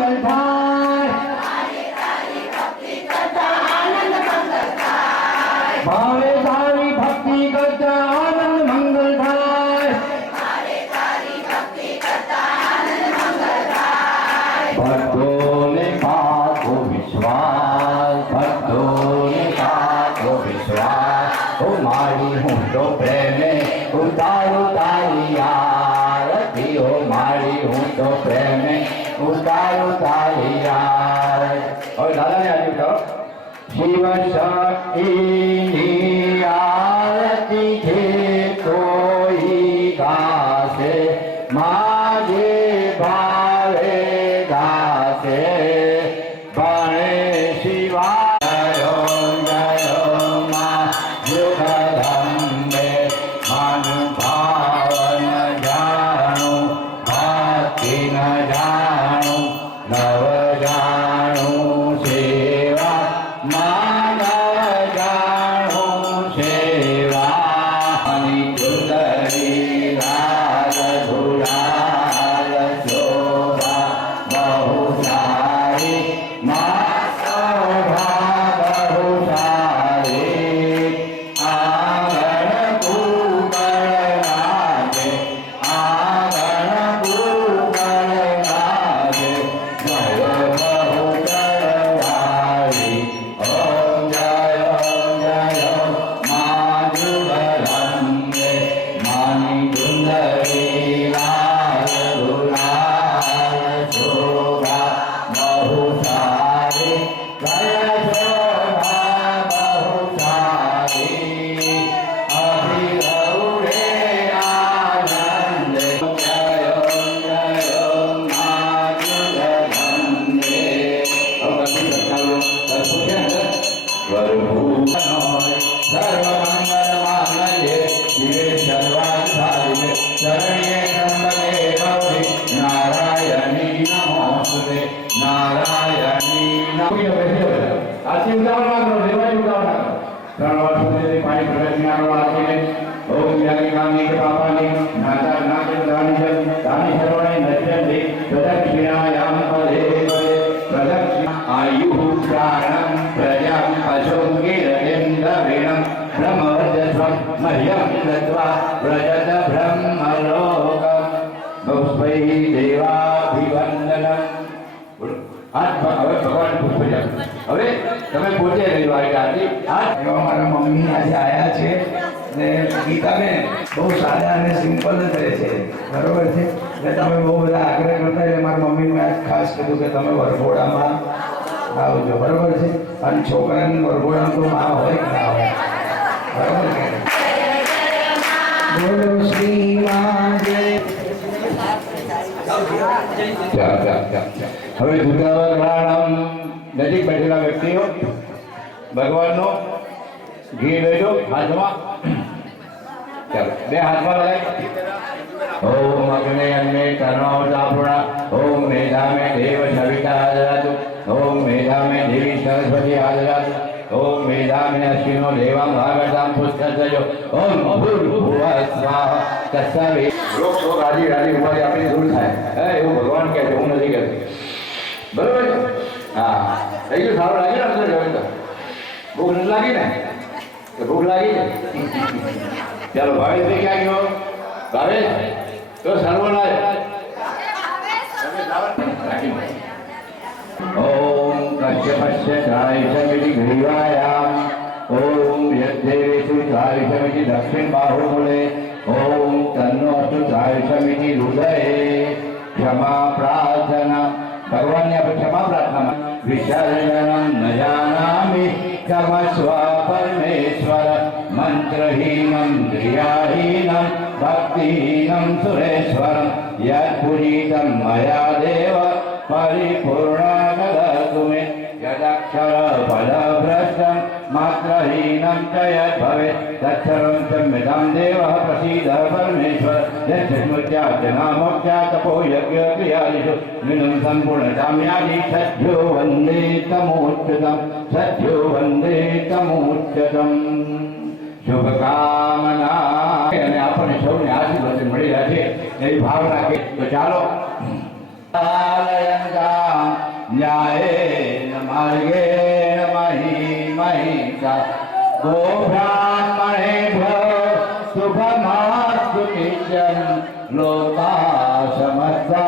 મંગલ થાય ભાવે તારી ભક્તિ કરતા આનંદ મંગલ થાય ભક્તોને પાકો વિશ્વાસ ભક્તોને પાકો વિશ્વાસ ઓ મારી હું તો પ્રેમે ઉતારું તારી આરતી ઓ મારી હું તો પ્રેમે ઉતારું તારી આરતી હવે દાદાને આજે કરો શિવ શક્તિની આરતી છે કોઈ ગાશે માગે ભાવે ગાશે ભણે શિવા જય મા યુગધંબે મન ભાવન જાણું ભક્તિ ન જાણું નવ જાણું સેવા માનવ જાણું સેવા સુંદરી લાલ ધુલાલ શોભા બહુ સારી મા શોભા બહુ સારી આંગણ કુકળ નાચે આંગણ કુકળ નાચે જય બહુ કરવાળી ઓમ જય મા જુગલંબે માની સુંદરી લાલ ગુલાલ શોભા બહુ સારી જય શોભા બહુ સારી અભિગૌરે આનંદે જય મા જુગલંબે સર્વમંગલમાંગલ્યે શિવે સર્વાર્થસાધિકે શરણ્યે ત્ર્યંબકે ગૌરી નારાયણી નમોસ્તુતે નારાયણી આથી ઉતાવળ કરો દેવાય ઉતાવળ કરો 3 વાર સુધી પાણી પ્રવેશની આગળ આપીને ઓમ યાજ્ઞાની પાપાની નાતા નાકે દાની સર્વણે નશ્યંતિ પ્રદક્ષિણાયામ પદે પદે પ્રદક્ષિણા આયુઃ પ્રાણં પ્રજાં પશું ગિરગેન્દ્રવીણં બ્રહ્મવર્ચસ્વં મહ્યં દત્વા વ્રજત બ્રહ્મલોકં પુષ્પૈ દેવાભિવંદનમ હવે ભગવાન પુષ્પ હવે તમે પોતે રહ્યો આજે એવા મારા મમ્મી આજે આવ્યા છે ને ગીતાબેન બહુ સાદા અને સિમ્પલ જ રહે છે બરોબર છે એટલે તમે બહુ બધા આગ્રહ કરતા એટલે મારા મમ્મીને મેં ખાસ કીધું કે તમે વરઘોડામાં આવજો બરોબર છે અને છોકરાની વરઘોડામાં તો માં હોય કે ના હોય બરોબર કે બોલો શ્રી મહાદેવ હવે દુર્ગાવરણામ નજીક બેઠેલા વ્યક્તિઓ ભગવાનનો ઘી લેજો હાથમાં ચાલો બે હાથમાં લગાય ઓમ અગ્ને અન્ને કર્ણો ચાપુણા ઓમ મેધામે દેવ સવિતા આદરાતુ ઓમ મેધામે દેવી સરસ્વતી આદરાતુ ઓમ મેધામે અશ્વિનો દેવાં ભાગવતાં પુષ્કરજો ઓમ ભૂર્ભુવઃ સ્વાહા તત્સવિ રોગ શોક આદિ ઉપાધિ આપણી દૂર થાય એવું ભગવાન કહે છે હું નથી કહેતો બરોબર છે હા થઈ ગયું સારું લાગે ને અંદર જવાય તો ભૂખ નથી લાગી ને તો ભૂખ લાગી છે ચાલો ભાવેશભાઈ ક્યાં ગયો ભાવેશ તો સર્વનાય ઓમ કશ્યપસ્ય ચારિષમિતિ ગ્રીવાયામ ઓમ યદ્દેવેષુ ચારિષમિતિ દક્ષિણ બાહુમૂલે ઓમ તન્નો અસ્તુ ચારિષમિતિ હૃદયે ક્ષમા પ્રાર્થના ભગવાનને આપણે ક્ષમા પ્રાર્થના વિસર્જનમ ન જાનામિ ક્ષમસ્વ પરમેશ્વર મંત્રહીનમ ક્રિયાહીનમ ભક્તિહીનમ સુરેશ્વરમ યત્પુરીતમ મયા દેવ પરિપૂર્ણ દદતુ મે યદક્ષર પદભ્રષ્ટમ માત્રહીનમ ચ યદ્ ભવેत् તત્સર્વં ક્ષમ્યતાં દેવઃ પ્રસીદ પરમેશ્વર યજ્ઞસ્મૃત્યાર્ચનામોક્ષા તપો યજ્ઞ ક્રિયાદિષુ ન્યૂनं સંપૂર્ણતાં યાદિ સદ્યો વંદે તમોચ્યુતમ સદ્યો વંદે તમોચ્યુતમ શુભકામના અને આપણને સૌને આશીર્વાદ મળી રહ્યા છે એવી ભાવના કે તો ચાલો न्यायेन मार्गेण महिषा गोब्राह्मणेभ्यो शुभमास्तु नित्यं लोकाः समस्ता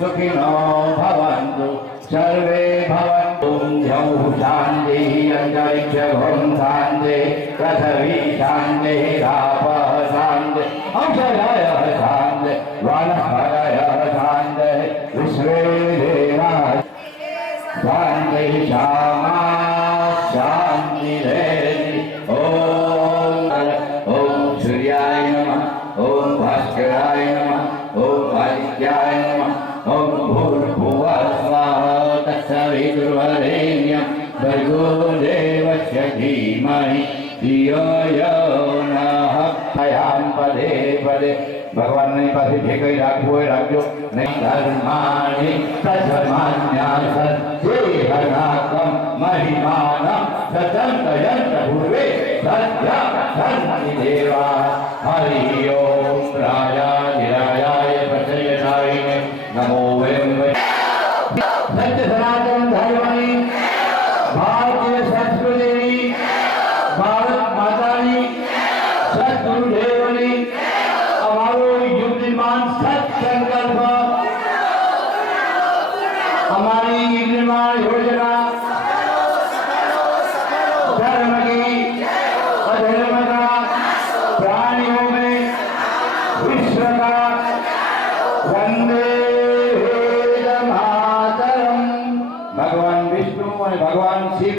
सुखिनो भवन्तु सर्वे भवन्तु द्यौः शान्तिः अन्तरिक्षं शान्तिः पृथिवी शान्तिः रापः शान्तिः अंशयः शान्तिः वनस्पतयः शान्तिः विश्वे देवाः शान्तिः श्यामा शान्तिरेधि ॐ सूर्याय नमः ॐ भास्कराय नमः ॐ आदित्याय नमः ॐ भूर्भुवः स्वः तत्सवितुर्वरेण्यं भर्गो देवस्य धीमहि धियो यो नः प्रयाम् पदे पदे ભગવાનની પાસે જે કંઈ રાખવું હોય રાખજો નહીં ધર્માણી સધર્માન્યા સજ્જેહનાકમ મહિમાનમ સદંતયંત પૂર્વે સત્ય ધર્મનિ દેવા હરિ ઓમ રાજાધિરાજાય પ્રસયનાય નમો વયમ સત્ય સનાતન ધર્મની ભારતીય સંસ્કૃતિની ભારત માતાની સદગુરુદેવની અમારો યુદ્ધમાન સત્સંકલ્પ हमारी निर्माण योजना धर्म की अधर्म का प्राणियों में विश्व का वंदे मातरम। भगवान विष्णु और भगवान शिव